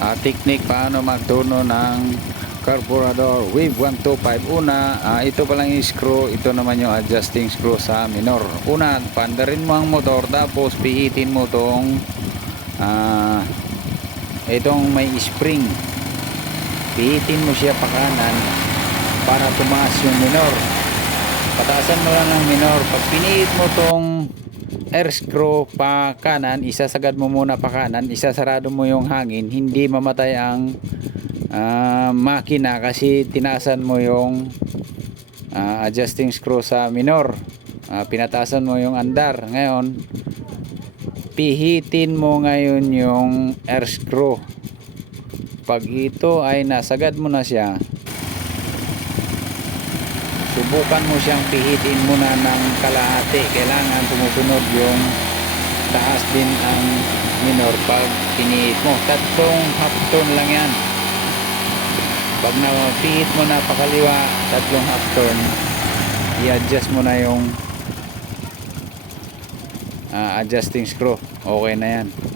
ah, technique paano magtuno ng carburetor wave 125 una ah, ito palang yung screw. Ito naman yung adjusting screw sa minor. Una pandarin mo ang motor tapos pihitin mo tong ah, itong may spring. Pihitin mo siya pa kanan para tumaas yung minor. Pataasan mo lang ng minor. Pag pinihit mo tong air screw pa kanan isasagad mo muna pa kanan isasarado mo yung hangin hindi mamatay ang ah, makina kasi tinaasan mo yung ah, adjusting screw sa minor. Ah, pinataasan mo yung andar. Ngayon pihitin mo ngayon yung air screw pag ito ay nasagad mo na siya subukan mo siyang pihitin muna ng kalahati. Kailangan tumutunod yung taas din ang minor pag pinihit mo. Tatlong half tone lang yan. Pag napihit mo na pakaliwa tatlong half tone i-adjust mo na yung ah, adjusting screw. Okay na yan